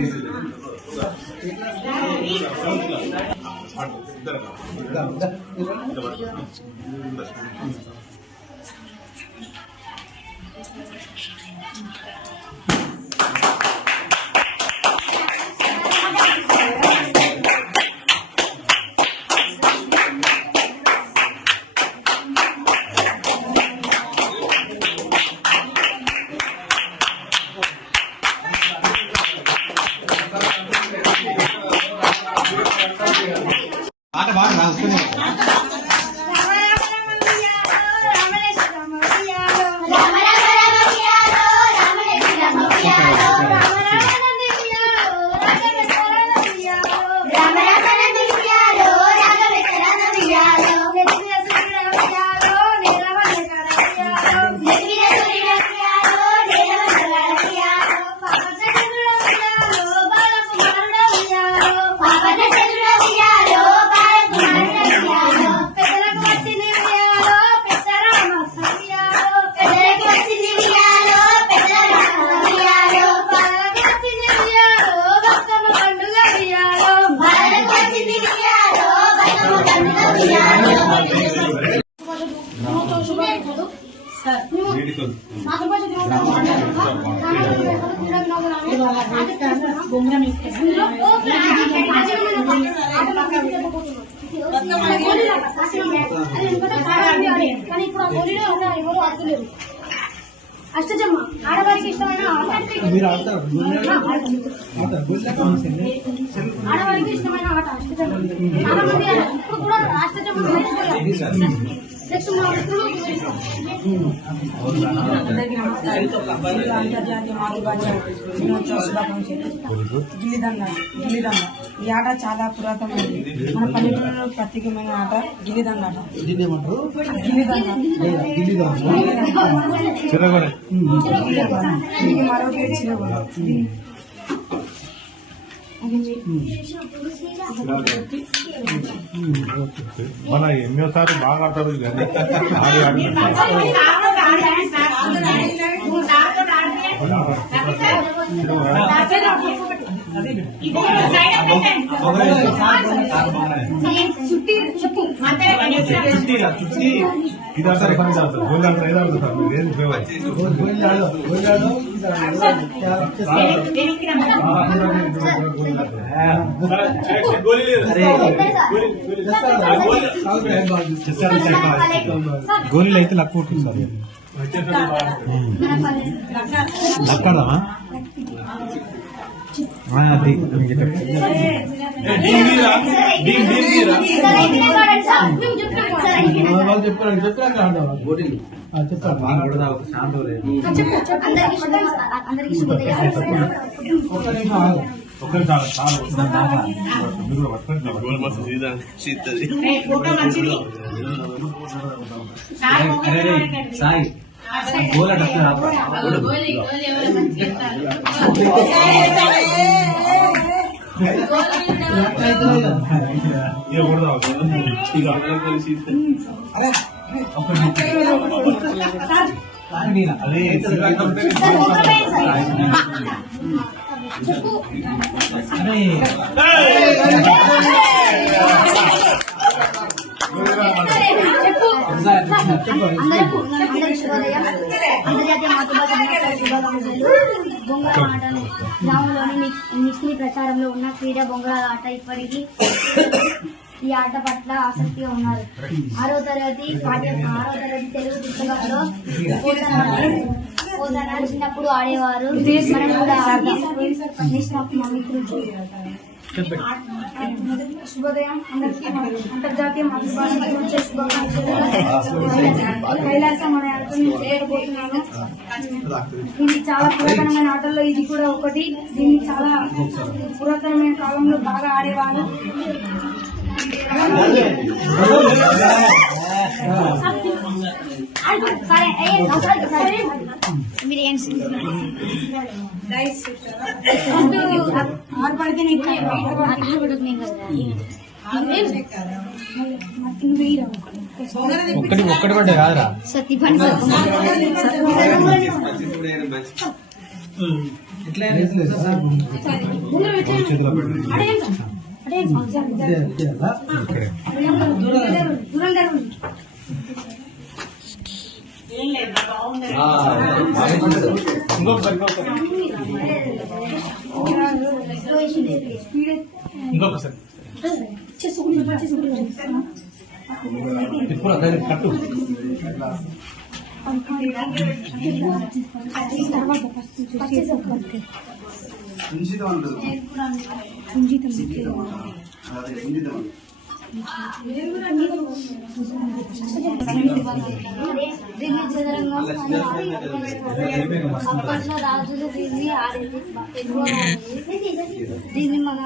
嗯。嗯嗯嗯嗯嗯嗯嗯 అష్టజమ్మ ఆడవారికి ఇష్టమైన ఆట మీరు ఆడతారు ఆడతారు గుళ్ళ సమస్య ఆడవారికి ఇష్టమైన ఆట అష్టజమ్మ చాలా మంది ఆడతారు. ఇప్పుడు కూడా అష్టజమ్మ అందరికీ నమస్కారం అంతర్జాతీయ మాతృభాష దినోత్సవ శుభాకాంక్షలు గిల్లిదండ గిల్లిదండ ఈ ఆట చాలా పురాతనమైనది మన పల్లెటూరులో ప్రత్యేకమైన ఆట గిల్లిదండ ఆట గిల్లిదండ మరో పేరు చిరగొడ మన ఎన్నోసార్లు బాగా ఆడతారు కానీ ఆడి ఆడి చుట్టి చుట్టు ఇది ఆడతారు పని ఆడతారు గోల్ ఆడతారు ఏదో ఆడతారు సార్ మీరు గోళీలు అయితే లక్ ఉంటుంది సార్. లక్కడమా అది చెప్పారు చెప్పారు అందరికి ఇష్టం అందరికి ఇష్టం ఒక్క నిమిషం ఆగు. ఒకరు చాలా చాలా మీరు కూడా పట్టుకోండి సాయి గోల ఇక కూడా ఇక అదే అందరికీ అందరికీ శుభోదయం అంతర్జాతీయ మాతృభాష దినోత్సవ శుభాకాంక్షలు బొంగర ఆటలు గ్రామంలోని మిక్స్ మిక్స్ని ప్రచారంలో ఉన్న క్రీడా బొంగళాల ఆట ఇప్పటికీ ఈ ఆట పట్ల ఆసక్తిగా ఉన్నారు ఆరో తరగతి పాఠ్య ఆరో తరగతి తెలుగు పుస్తకాల్లో పోతన చిన్నప్పుడు ఆడేవారు. మనం కూడా ఆడదాం. నెక్స్ట్ మా మిత్రులు శుభోదయం. అందరికీ అంతర్జాతీయ మాతృభాష దినోత్సవ శుభాకాంక్షలు కైలాసం అనే ఆటను చేయబోతున్నాను ఇది చాలా పురాతనమైన ఆటల్లో ఇది కూడా ఒకటి. దీన్ని చాలా పురాతనమైన కాలంలో బాగా ఆడేవారు. మీరు ఏం పడితే ఒక్కటి ఒక్కటి పడ్డా కాదురా సత్తి పని ఇంకొకసారి ఇప్పుడు అదే కట్టు దీన్ని చదరంగా అప్పట్లో రాజులు దీన్ని ఆడేది ఎక్కువ ఆడేది దీన్ని మన